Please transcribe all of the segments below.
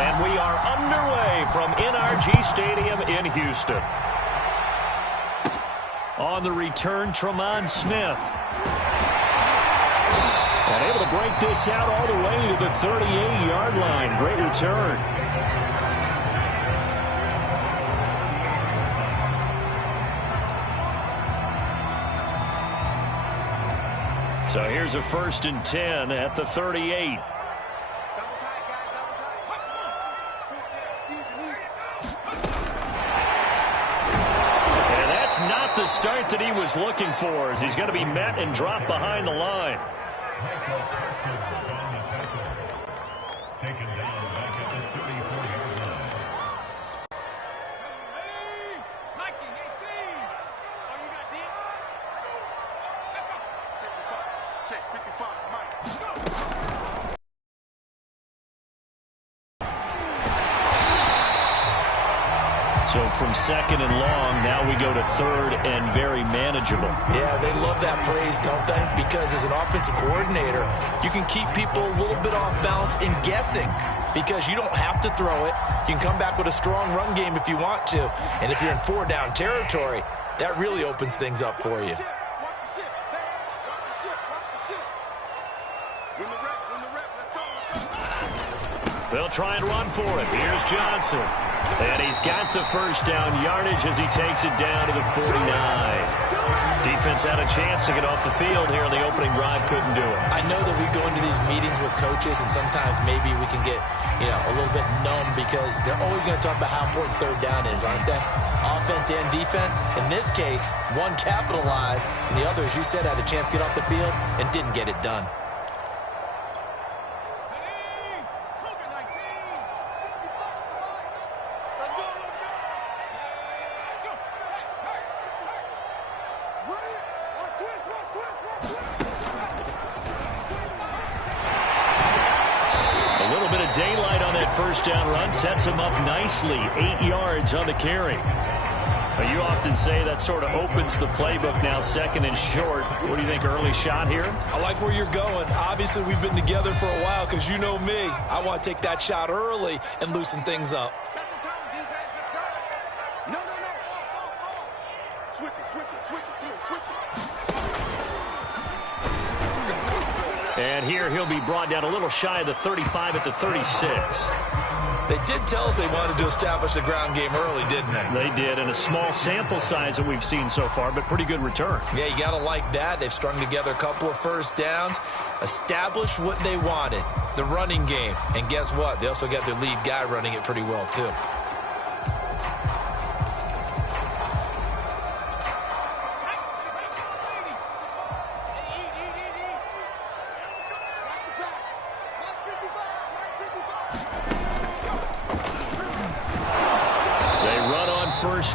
And we are underway from NRG Stadium in Houston. On the return, Tremont Smith. And able to break this out all the way to the 38-yard line. Great return. So here's a 1st and 10 at the 38. Not the start that he was looking for, as he's going to be met and dropped behind the line. Taken down back at the 34-yard line. Check 55, Mike. So from 2nd and long, now we go to 3rd and very manageable. Yeah, they love that phrase, don't they? Because as an offensive coordinator, you can keep people a little bit off balance and guessing because you don't have to throw it. You can come back with a strong run game if you want to. And if you're in 4-down territory, that really opens things up for you. They'll try and run for it. Here's Johnson. And he's got the 1st down yardage as he takes it down to the 49. Defense had a chance to get off the field here in the opening drive, couldn't do it. I know that we go into these meetings with coaches, and sometimes maybe we can get, a little bit numb because they're always going to talk about how important 3rd down is, aren't they? Offense and defense. In this case, one capitalized, and the other, as you said, had a chance to get off the field and didn't get it done. Daylight on that 1st down run sets him up nicely. 8 yards on the carry. But you often say that sort of opens the playbook now, 2nd and short. What do you think, early shot here? I like where you're going. Obviously, we've been together for a while because you know me. I want to take that shot early and loosen things up. Set the tone, defense. Let's go. No. Switch it. Come on, switch it. And here he'll be brought down a little shy of the 35 at the 36. They did tell us they wanted to establish the ground game early, didn't they? They did, and a small sample size that we've seen so far, but pretty good return. Yeah, you got to like that. They've strung together a couple of 1st downs, established what they wanted, the running game. And guess what? They also got their lead guy running it pretty well, too.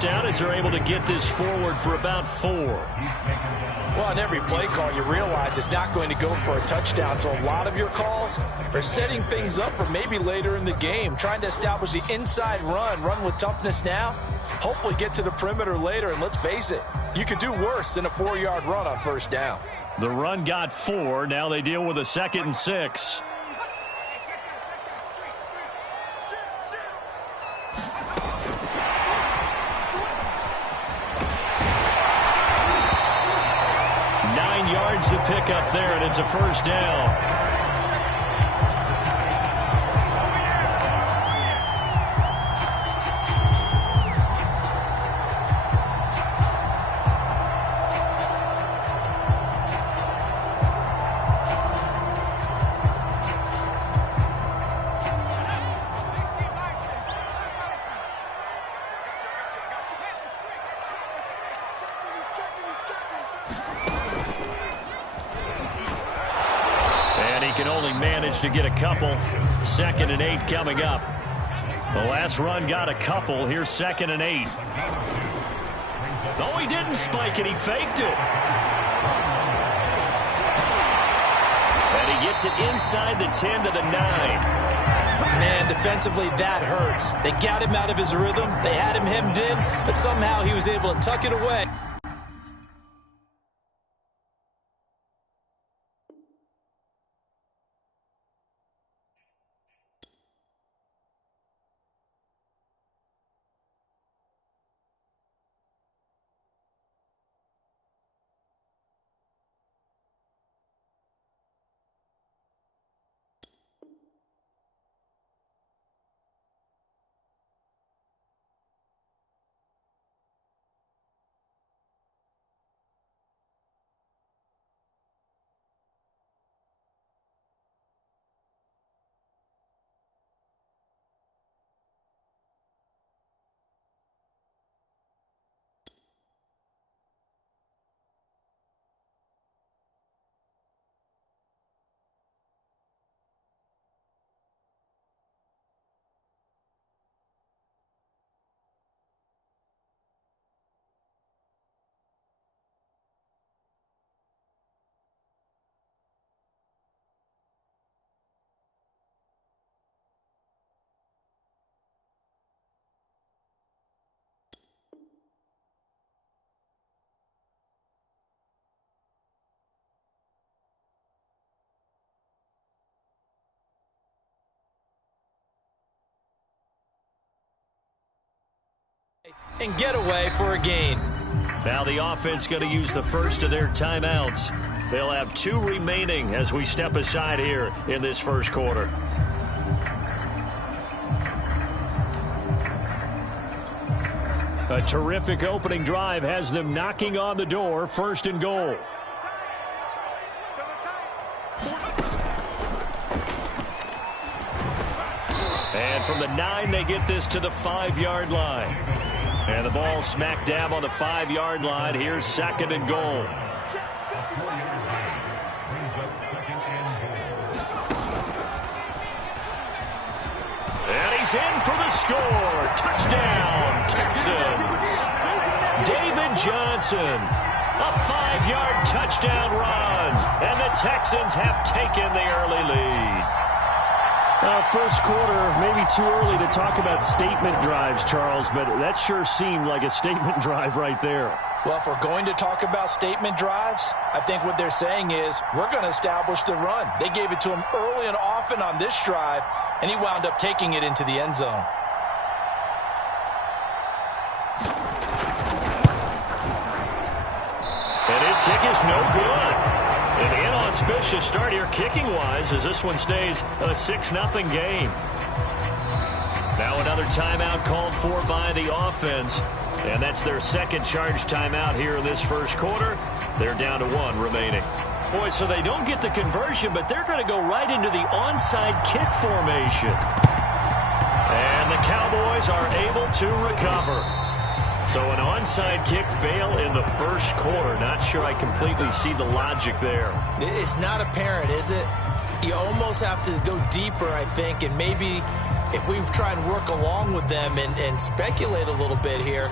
Down as they're able to get this forward for about 4. Well, on every play call, you realize it's not going to go for a touchdown, so a lot of your calls are setting things up for maybe later in the game, trying to establish the inside run with toughness now, hopefully get to the perimeter later, and let's face it, you could do worse than a 4-yard run on 1st down. The run got 4. Now they deal with a 2nd and 6. The pick up there, and it's a 1st down. Can only manage to get a couple. 2nd and 8 coming up. The last run got a couple. Here's 2nd and 8. No, he didn't spike it. He faked it. And he gets it inside the 10 to the 9. Man, defensively, that hurts. They got him out of his rhythm. They had him hemmed in, but somehow he was able to tuck it away. and get away for a gain. Now the offense going to use the first of their timeouts. They'll have 2 remaining as we step aside here in this first quarter. A terrific opening drive has them knocking on the door, 1st and goal. And from the 9, they get this to the 5-yard line. And the ball smack dab on the 5-yard line. Here's 2nd and goal. And he's in for the score. Touchdown, Texans. David Johnson. A 5-yard touchdown run. And the Texans have taken the early lead. First quarter, maybe too early to talk about statement drives, Charles, but that sure seemed like a statement drive right there. Well, if we're going to talk about statement drives, I think what they're saying is we're going to establish the run. They gave it to him early and often on this drive, and he wound up taking it into the end zone. And his kick is no good. An inauspicious start here kicking-wise as this one stays a 6-0 game. Now another timeout called for by the offense. And that's their 2nd charge timeout here in this first quarter. They're down to 1 remaining. Boy, so they don't get the conversion, but they're going to go right into the onside kick formation. And the Cowboys are able to recover. So an onside kick fail in the first quarter. Not sure I completely see the logic there. It's not apparent, is it? You almost have to go deeper, I think, and maybe if we try and work along with them and speculate a little bit here,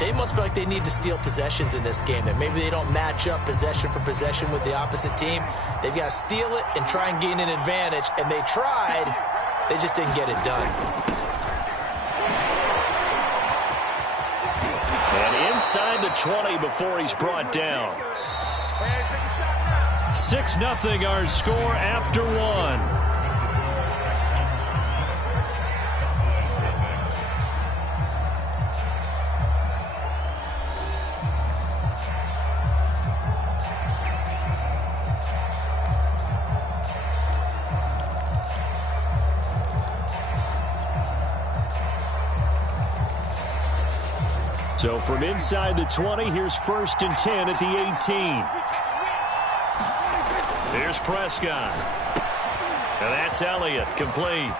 they must feel like they need to steal possessions in this game, and maybe they don't match up possession for possession with the opposite team. They've got to steal it and try and gain an advantage, and they tried. They just didn't get it done. And inside the 20 before he's brought down. 6-0 our score after 1. So from inside the 20, here's 1st and 10 at the 18. Here's Prescott. And that's Elliott, complete.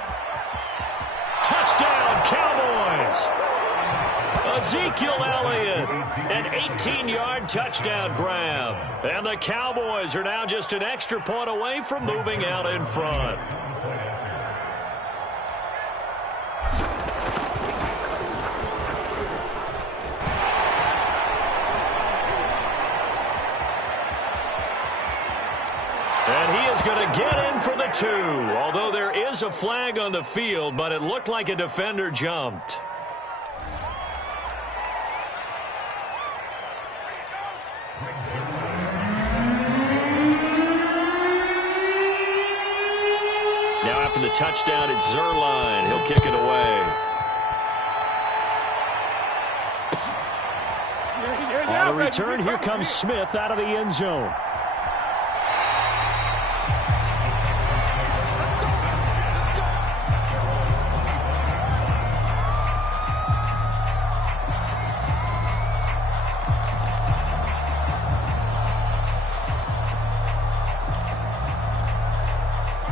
Touchdown, Cowboys! Ezekiel Elliott, an 18-yard touchdown grab. And the Cowboys are now just an extra point away from moving out in front. Going to get in for the 2, although there is a flag on the field, but it looked like a defender jumped. Now after the touchdown, it's Zerline. He'll kick it away. On the return, here comes Smith out of the end zone.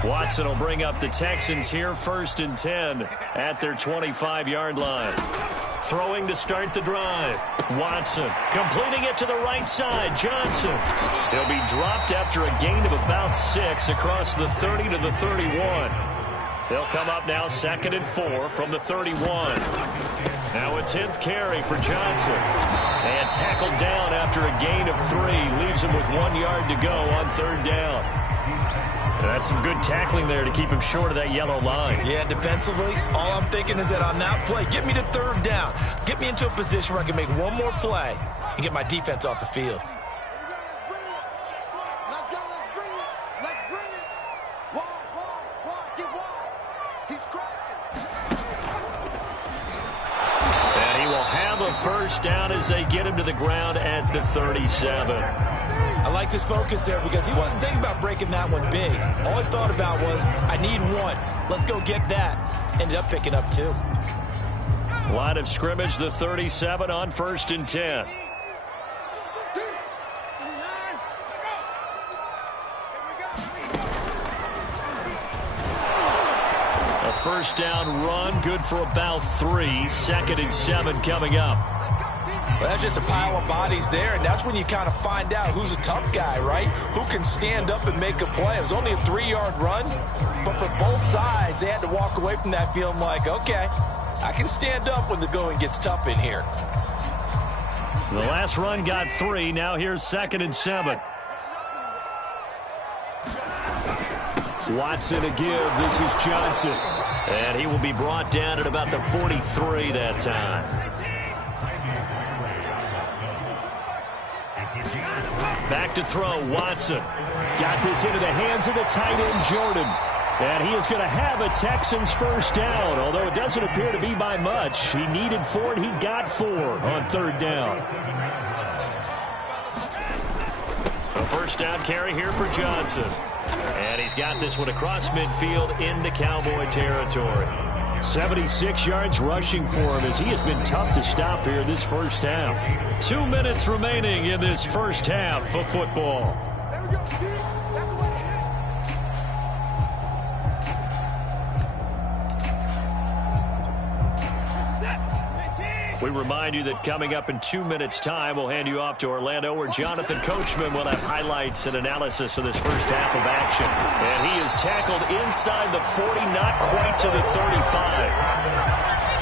Watson will bring up the Texans here, 1st and 10 at their 25-yard line. Throwing to start the drive. Watson completing it to the right side. Johnson. He'll be dropped after a gain of about 6 across the 30 to the 31. They'll come up now 2nd and 4 from the 31. Now a 10th carry for Johnson. And tackled down after a gain of 3. Leaves him with 1 yard to go on 3rd down. That's some good tackling there to keep him short of that yellow line. Yeah, defensively, all I'm thinking is that on that play, get me to 3rd down. Get me into a position where I can make one more play and get my defense off the field. Let's go, let's bring it. Let's bring it. Wide, get wide. He's crossing. And he will have a first down as they get him to the ground at the 37. I liked his focus there because he wasn't thinking about breaking that one big. All he thought about was, I need one. Let's go get that. Ended up picking up 2. Line of scrimmage, the 37 on 1st and 10. A first down run, good for about 3. 2nd and 7 coming up. Well, that's just a pile of bodies there, and that's when you kind of find out who's a tough guy, right? Who can stand up and make a play. It was only a 3-yard run, but for both sides, they had to walk away from that feeling like, okay, I can stand up when the going gets tough in here. The last run got 3. Now here's 2nd and 7. Watson a give. This is Johnson. And he will be brought down at about the 43 that time. Back to throw, Watson. Got this into the hands of the tight end, Jordan. And he is going to have a Texans first down, although it doesn't appear to be by much. He needed 4, and he got 4 on 3rd down. A first down carry here for Johnson. And he's got this one across midfield into Cowboy territory. 76 yards rushing for him as he has been tough to stop here this first half. 2 minutes remaining in this first half of football. There we go, Steve. That's the way to hit. We remind you that coming up in 2 minutes' time, we'll hand you off to Orlando, where Jonathan Coachman will have highlights and analysis of this first half of action. And he is tackled inside the 40, not quite to the 35.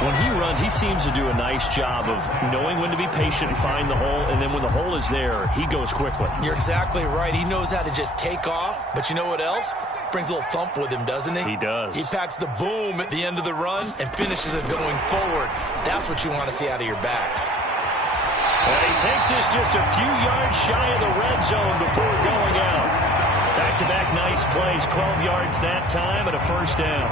When he runs, he seems to do a nice job of knowing when to be patient and find the hole, and then when the hole is there, he goes quickly. You're exactly right. He knows how to just take off, but you know what else? Brings a little thump with him, doesn't he? He does. He packs the boom at the end of the run and finishes it going forward. That's what you want to see out of your backs. And he takes this just a few yards shy of the red zone before going out. Back-to-back nice plays, 12 yards that time and a first down.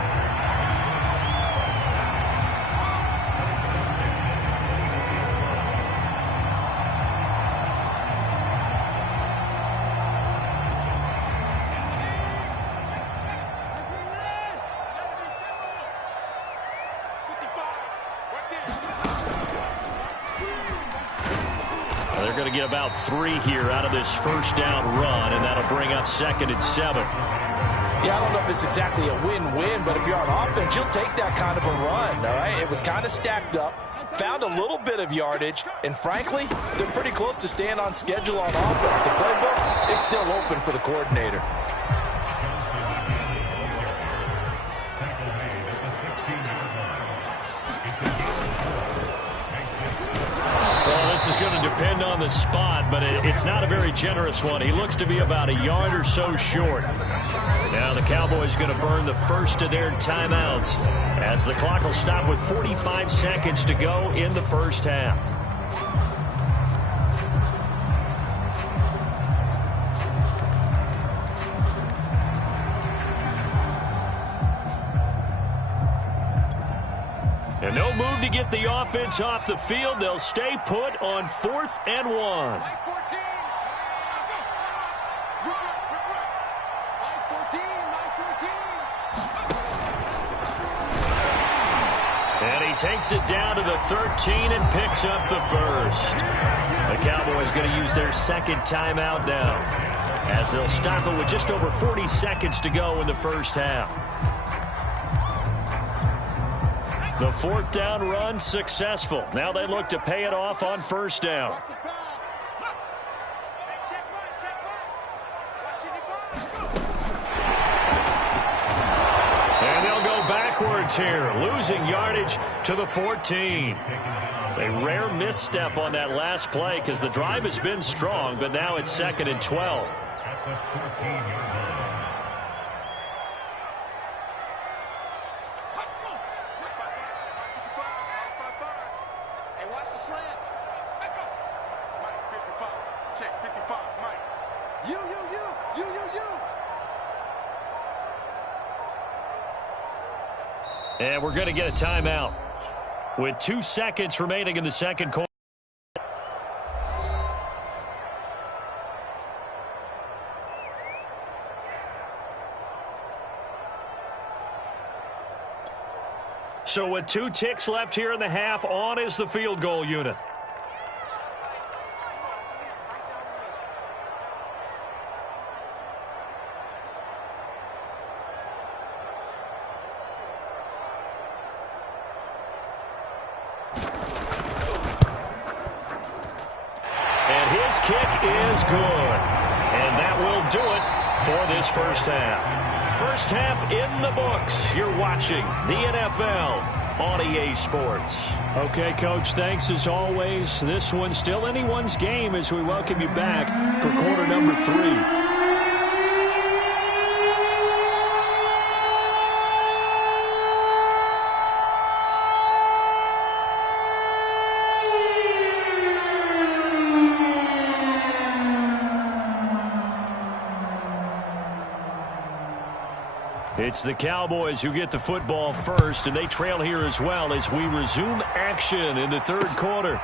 They're going to get about 3 here out of this first down run, and that'll bring up 2nd and 7. Yeah, I don't know if it's exactly a win-win, but if you're on offense, you'll take that kind of a run, all right? It was kind of stacked up, found a little bit of yardage, and frankly, they're pretty close to staying on schedule on offense. The playbook is still open for the coordinator. This is going to depend on the spot, but it's not a very generous one. He looks to be about a yard or so short. Now the Cowboys going to burn the first of their timeouts as the clock will stop with 45 seconds to go in the first half. And no move to get the offense off the field. They'll stay put on 4th and 1. Line 14. And he takes it down to the 13 and picks up the first. The Cowboys going to use their 2nd timeout now, as they'll stop it with just over 40 seconds to go in the first half. The 4th down run successful. Now they look to pay it off on first down. And they'll go backwards here, losing yardage to the 14. A rare misstep on that last play because the drive has been strong, but now it's 2nd and 12. And we're going to get a timeout with 2 seconds remaining in the second quarter. So with 2 ticks left here in the half, on is the field goal unit. And his kick is good. And that will do it for this first half. First half in the books. You're watching the NFL on EA Sports. Okay, Coach, thanks as always. This one's still anyone's game as we welcome you back for quarter number 3. It's the Cowboys who get the football first, and they trail here as well as we resume action in the third quarter.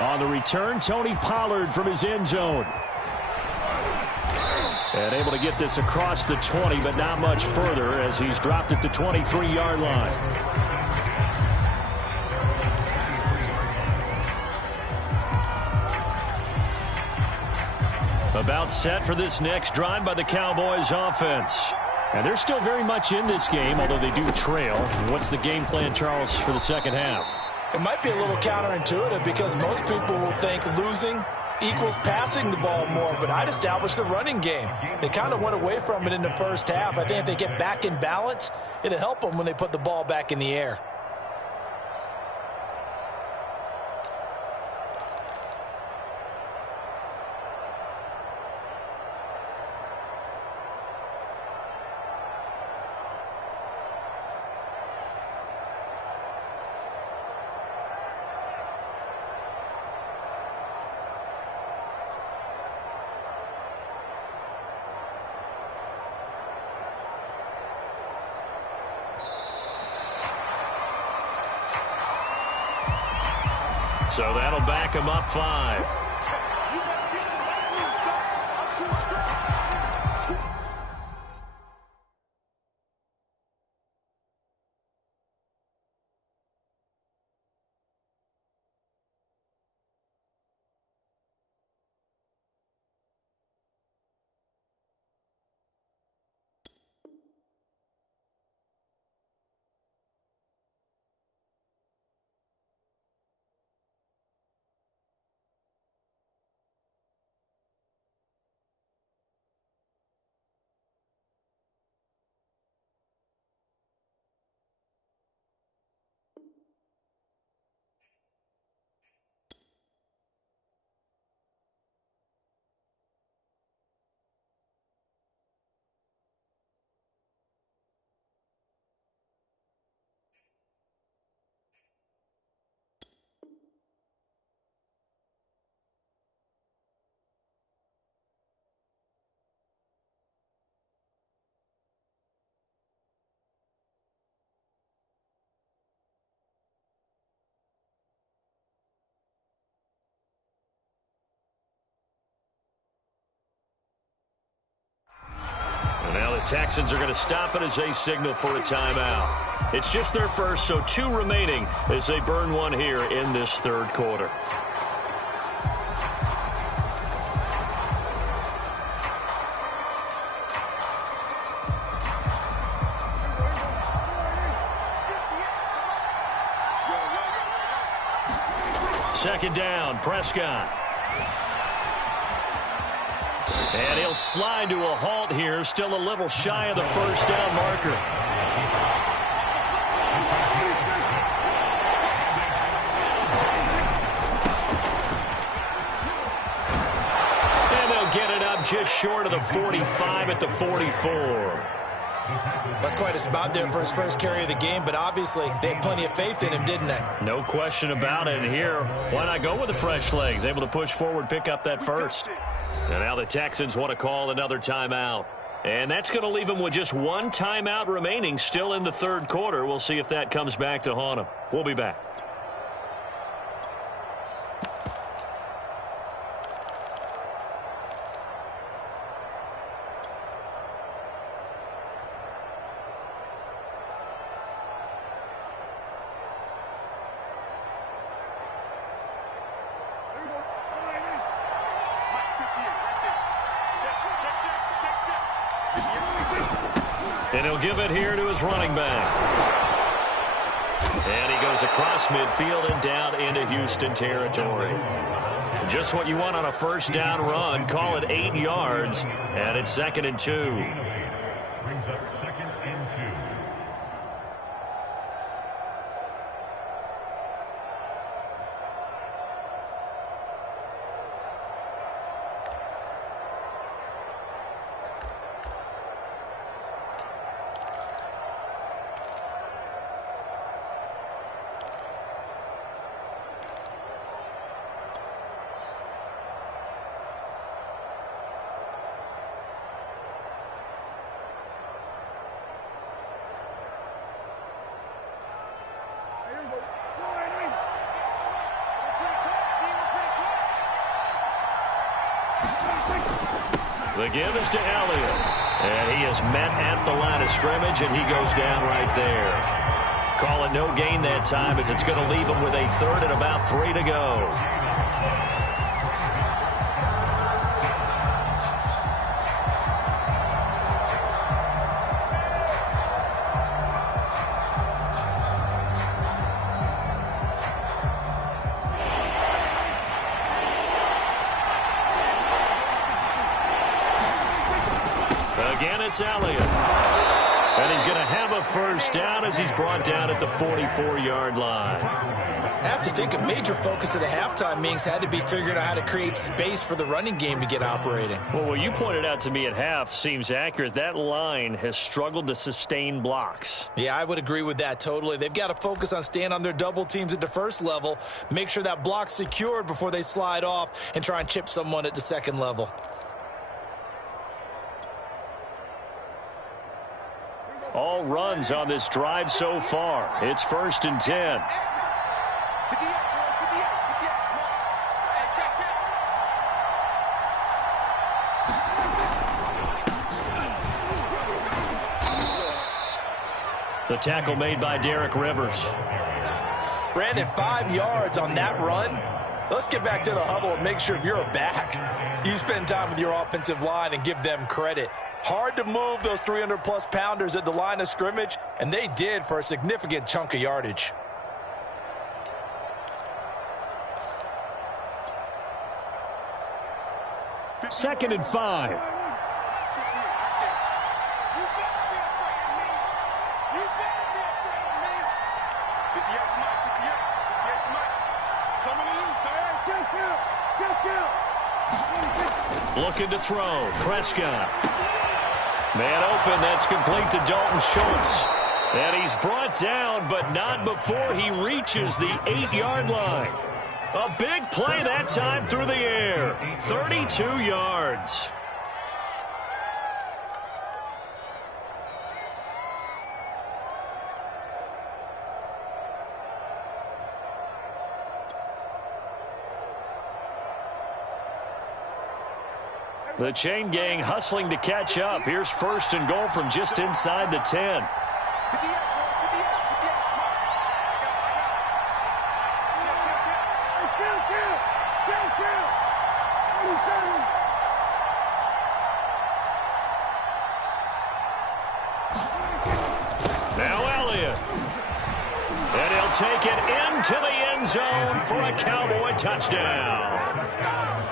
On the return, Tony Pollard from his end zone. And able to get this across the 20, but not much further as he's dropped at the 23-yard line. About set for this next drive by the Cowboys offense. And they're still very much in this game, although they do trail. What's the game plan, Charles, for the second half? It might be a little counterintuitive because most people will think losing equals passing the ball more, but I'd establish the running game. They kind of went away from it in the first half. I think if they get back in balance, it'll help them when they put the ball back in the air. So that'll back him up 5. Now the Texans are going to stop it as they signal for a timeout. It's just their first, so 2 remaining as they burn one here in this third quarter. Second down, Prescott. And he'll slide to a halt here, still a little shy of the first down marker. And they'll get it up just short of the 45 at the 44. That's quite a spot there for his first carry of the game, but obviously they had plenty of faith in him, didn't they? No question about it. And here, why not go with the fresh legs? Able to push forward, pick up that first. And now the Texans want to call another timeout. And that's going to leave them with just 1 timeout remaining still in the third quarter. We'll see if that comes back to haunt them. We'll be back. And he'll give it here to his running back. And he goes across midfield and down into Houston territory. Just what you want on a first down run. Call it 8 yards, and it's 2nd and 2. Brings up 2nd and 2. The give is to Elliott. And he is met at the line of scrimmage, and he goes down right there. Call it no gain that time, as it's going to leave him with a 3rd and about 3 to go. Again, it's Elliott. And he's going to have a first down as he's brought down at the 44-yard line. I have to think a major focus of the halftime meetings had to be figuring out how to create space for the running game to get operating. Well, what you pointed out to me at half seems accurate. That line has struggled to sustain blocks. Yeah, I would agree with that totally. They've got to focus on staying on their double teams at the first level, make sure that block's secured before they slide off and try and chip someone at the second level. All runs on this drive so far. It's 1st and 10. The tackle made by Derek Rivers. Brandon, 5 yards on that run. Let's get back to the huddle and make sure if you're a back, you spend time with your offensive line and give them credit. Hard to move those 300-plus pounders at the line of scrimmage, and they did for a significant chunk of yardage. Second and 5. Looking to throw. Prescott. Man open. That's complete to Dalton Schultz. And he's brought down, but not before he reaches the 8-yard line. A big play that time through the air. 32 yards. The chain gang hustling to catch up. Here's 1st and goal from just inside the 10. Now Elliott. And he'll take it into the end zone for a Cowboy touchdown.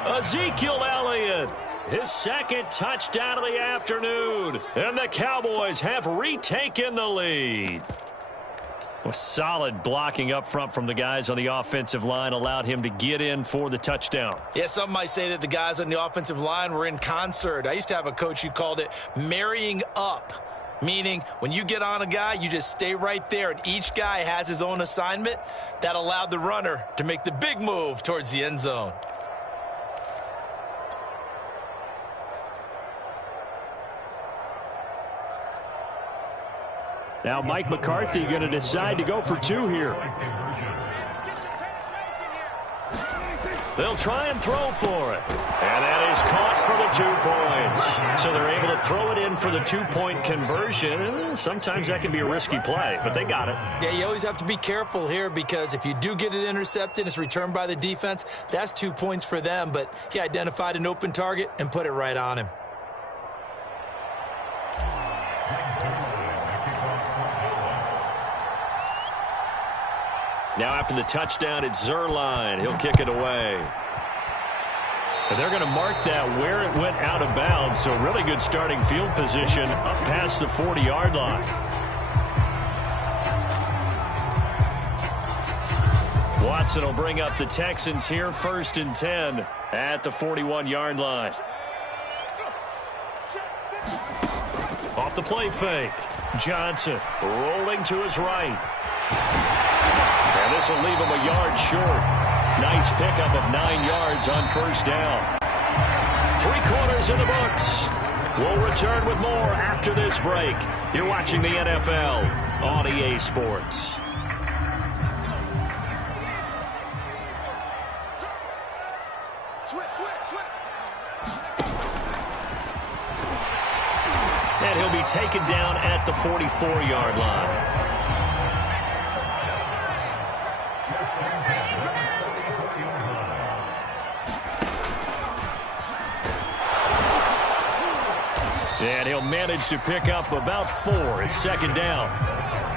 Ezekiel Elliott. His 2nd touchdown of the afternoon. And the Cowboys have retaken the lead. Well, solid blocking up front from the guys on the offensive line allowed him to get in for the touchdown. Yeah, some might say that the guys on the offensive line were in concert. I used to have a coach who called it marrying up, meaning when you get on a guy, you just stay right there, and each guy has his own assignment. That allowed the runner to make the big move towards the end zone. Now Mike McCarthy going to decide to go for 2 here. They'll try and throw for it. And that is caught for the 2 points. So they're able to throw it in for the 2-point conversion. Sometimes that can be a risky play, but they got it. Yeah, you always have to be careful here, because if you do get it intercepted, it's returned by the defense, that's 2 points for them. But he identified an open target and put it right on him. Now after the touchdown, it's Zerline. He'll kick it away. And they're going to mark that where it went out of bounds, so really good starting field position up past the 40-yard line. Watson will bring up the Texans here, 1st and 10 at the 41-yard line. Off the play fake. Johnson rolling to his right. And this will leave him a yard short. Nice pickup of 9 yards on 1st down. 3 quarters in the books. We'll return with more after this break. You're watching the NFL on EA Sports. And he'll be taken down at the 44-yard line. And he'll manage to pick up about 4. It's 2nd down.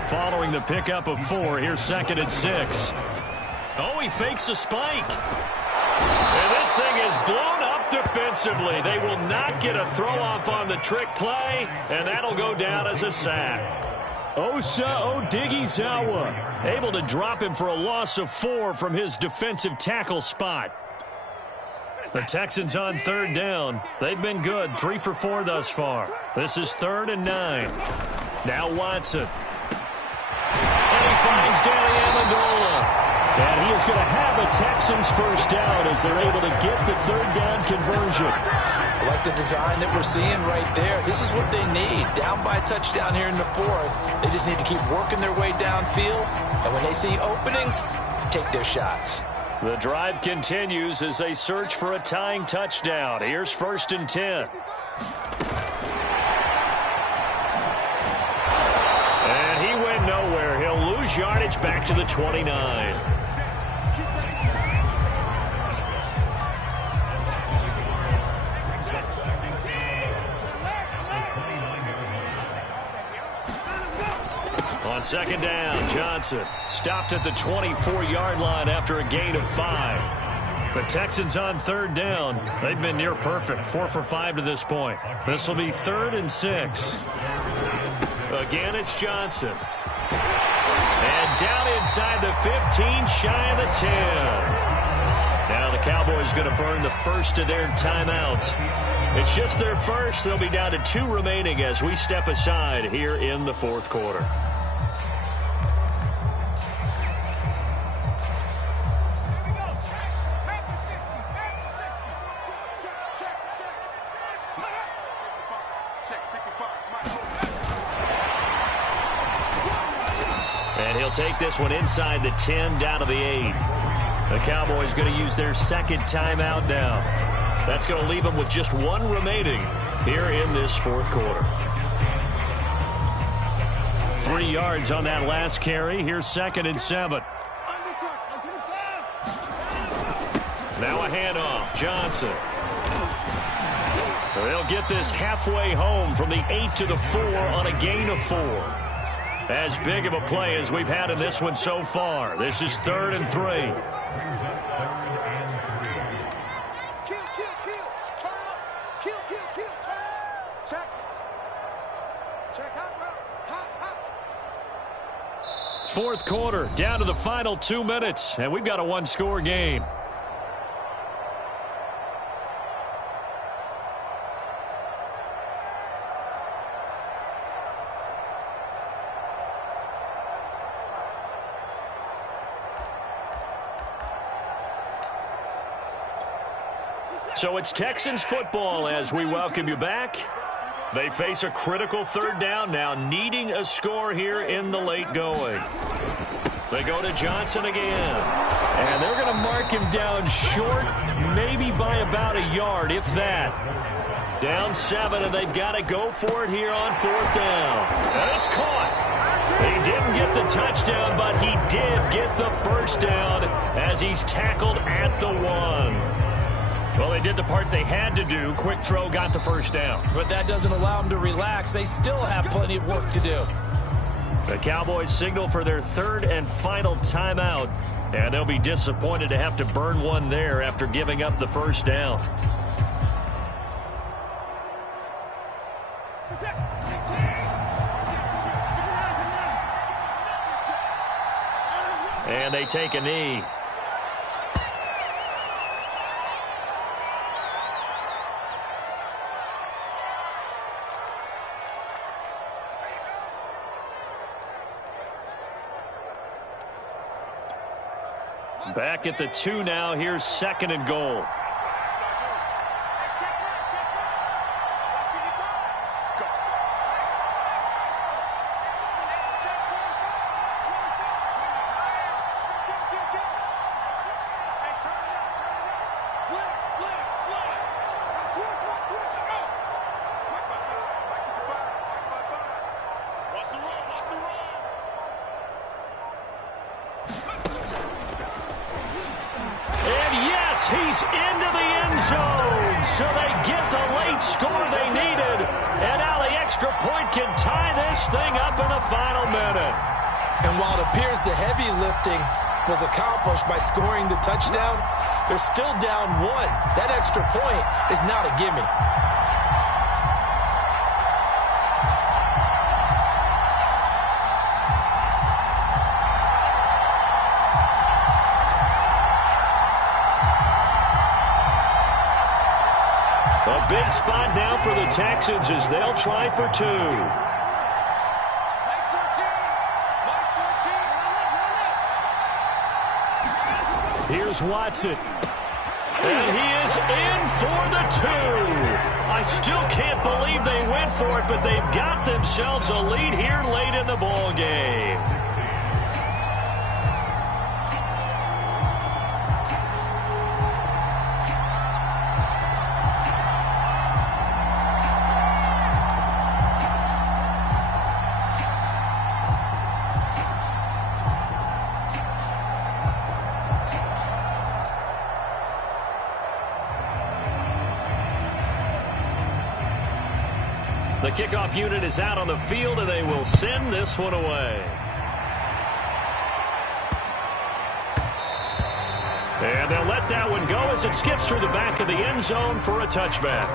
Following the pickup of 4, here's 2nd and 6. Oh, he fakes a spike. And this thing is blown up defensively. They will not get a throw-off on the trick play, and that'll go down as a sack. Osa Odighizuwa able to drop him for a loss of 4 from his defensive tackle spot. The Texans on 3rd down. They've been good, 3 for 4 thus far. This is 3rd and 9. Now Watson. And he finds Danny Amendola. And he is going to have a Texans 1st down as they're able to get the 3rd down conversion. I like the design that we're seeing right there. This is what they need. Down by a touchdown here in the 4th. They just need to keep working their way downfield. And when they see openings, take their shots. The drive continues as they search for a tying touchdown. Here's 1st and 10. And he went nowhere. He'll lose yardage back to the 29. On 2nd down, Johnson stopped at the 24-yard line after a gain of 5. The Texans on 3rd down. They've been near perfect, 4 for 5 to this point. This will be 3rd and 6. Again, it's Johnson. And down inside the 15, shy of the 10. Now the Cowboys going to burn the first of their timeouts. It's just their first. They'll be down to 2 remaining as we step aside here in the 4th quarter. And he'll take this one inside the 10, down to the 8. The Cowboys going to use their 2nd timeout now. That's going to leave them with just 1 remaining here in this 4th quarter. 3 yards on that last carry. Here's 2nd and 7. Now a handoff. Johnson. They'll get this halfway home from the 8 to the 4 on a gain of 4. As big of a play as we've had in this one so far. This is 3rd and 3. Fourth quarter, down to the final 2 minutes, and we've got a 1-score game. So it's Texans football as we welcome you back. They face a critical 3rd down now, needing a score here in the late going. They go to Johnson again. And they're going to mark him down short, maybe by about a yard, if that. Down 7, and they've got to go for it here on 4th down. And it's caught. He didn't get the touchdown, but he did get the 1st down as he's tackled at the 1. Well, they did the part they had to do. Quick throw, got the 1st down. But that doesn't allow them to relax. They still have plenty of work to do. The Cowboys signal for their third and final timeout, and they'll be disappointed to have to burn one there after giving up the first down. And they take a knee. Back at the 2 now. Here's 2nd and goal. He's into the end zone, so they get the late score they needed, and now the extra point can tie this thing up in the final minute. And while it appears the heavy lifting was accomplished by scoring the touchdown, they're still down 1. That extra point is not a gimme. A big spot now for the Texans as they'll try for 2. Here's Watson. And he is in for the 2. I still can't believe they went for it, but they've got themselves a lead here late in the ball game. The kickoff unit is out on the field, and they will send this one away. And they'll let that one go as it skips through the back of the end zone for a touchback.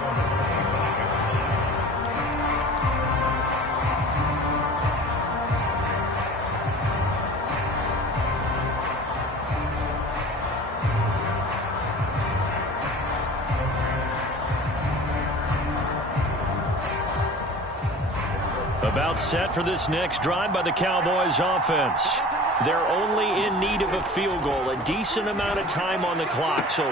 About set for this next drive by the Cowboys offense. They're only in need of a field goal, a decent amount of time on the clock. So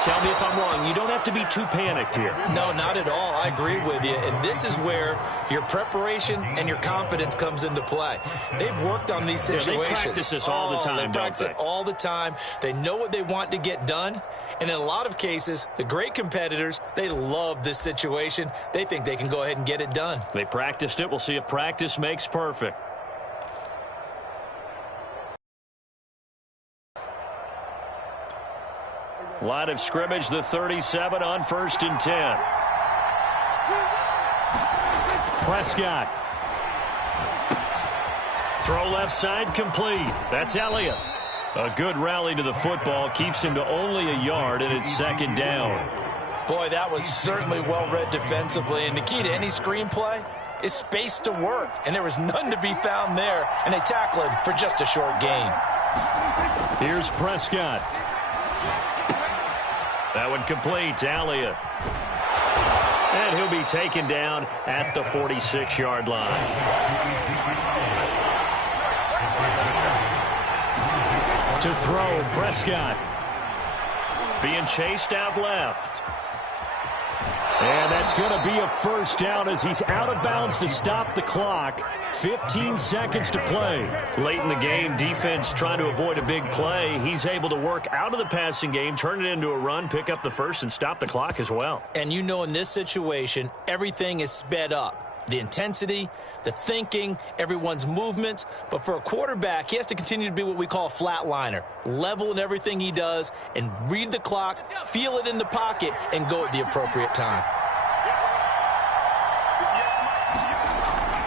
tell me if I'm wrong. You don't have to be too panicked here. No, not at all. I agree with you. And this is where your preparation and your confidence comes into play. They've worked on these situations. Yeah, they practice this all the time, They don't practice they? it all the time. They know what they want to get done. And in a lot of cases, the great competitors, they love this situation. They think they can go ahead and get it done. They practiced it. We'll see if practice makes perfect. Line of scrimmage, the 37 on 1st and 10. Prescott. Throw left side complete. That's Elliott. A good rally to the football keeps him to only a yard, and it's 2nd down. Boy, that was certainly well-read defensively. And the key to any screenplay is space to work. And there was none to be found there. And they tackle him for just a short gain. Here's Prescott. That one complete to Elliott. And he'll be taken down at the 46-yard line. To throw, Prescott. Being chased out left. And that's going to be a first down as he's out of bounds to stop the clock. 15 seconds to play. Late in the game, defense trying to avoid a big play. He's able to work out of the passing game, turn it into a run, pick up the first, and stop the clock as well. And you know in this situation, everything is sped up. The intensity, the thinking, everyone's movements. But for a quarterback, he has to continue to be what we call a flatliner. Level in everything he does and read the clock, feel it in the pocket, and go at the appropriate time.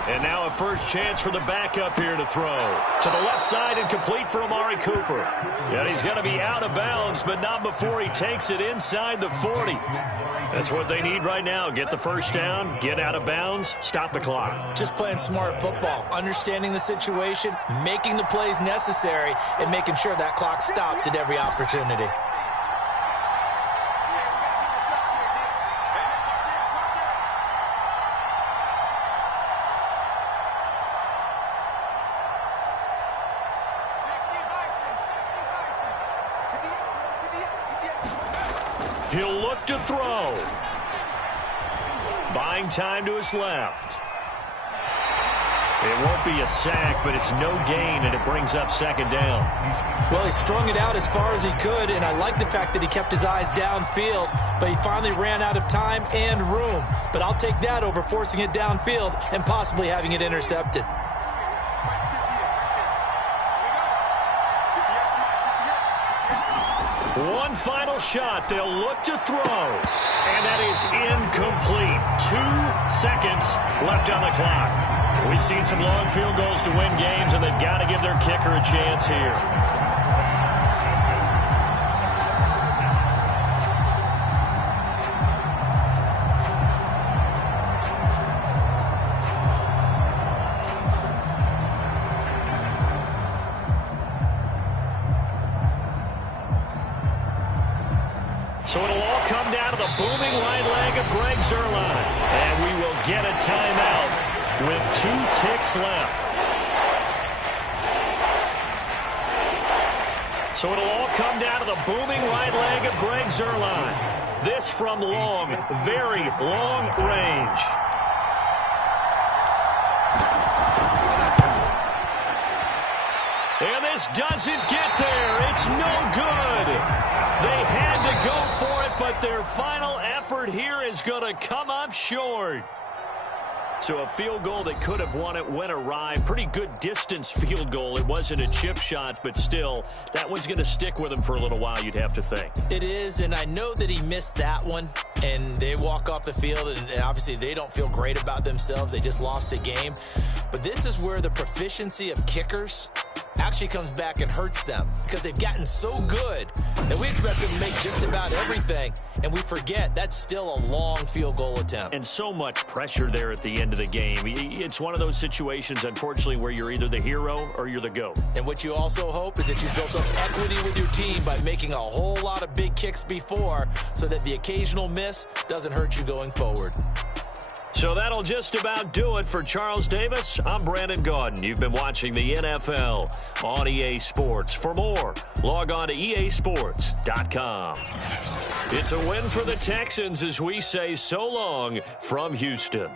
And now a first chance for the backup here to throw. To the left side and complete for Amari Cooper. And he's going to be out of bounds, but not before he takes it inside the 40. That's what they need right now. Get the first down, get out of bounds, stop the clock. Just playing smart football, understanding the situation, making the plays necessary, and making sure that clock stops at every opportunity. He'll look to throw. Buying time to his left. It won't be a sack, but it's no gain, and it brings up second down. Well, he strung it out as far as he could, and I like the fact that he kept his eyes downfield, but he finally ran out of time and room. But I'll take that over forcing it downfield and possibly having it intercepted. One final shot. They'll look to throw. And that is incomplete. 2 seconds left on the clock. We've seen some long field goals to win games, and they've got to give their kicker a chance here. So it'll all come down to the booming right leg of Greg Zuerlein. And we will get a timeout with 2 ticks left. So it'll all come down to the booming right leg of Greg Zuerlein. This from long, very long range. And this doesn't get there. It's no good. They had to go for it, but their final effort here is going to come up short. So a field goal that could have won it went awry. Pretty good distance field goal. It wasn't a chip shot, but still, that one's going to stick with him for a little while, you'd have to think. It is, and I know that he missed that one, and they walk off the field, and obviously they don't feel great about themselves. They just lost a game. But this is where the proficiency of kickers actually comes back and hurts them, because they've gotten so good that we expect them to make just about everything, and we forget that's still a long field goal attempt. And so much pressure there at the end of the game. It's one of those situations, unfortunately, where you're either the hero or you're the GOAT. And what you also hope is that you've built up equity with your team by making a whole lot of big kicks before, so that the occasional miss doesn't hurt you going forward. So that'll just about do it for Charles Davis. I'm Brandon Gaudin. You've been watching the NFL on EA Sports. For more, log on to easports.com. It's a win for the Texans as we say so long from Houston.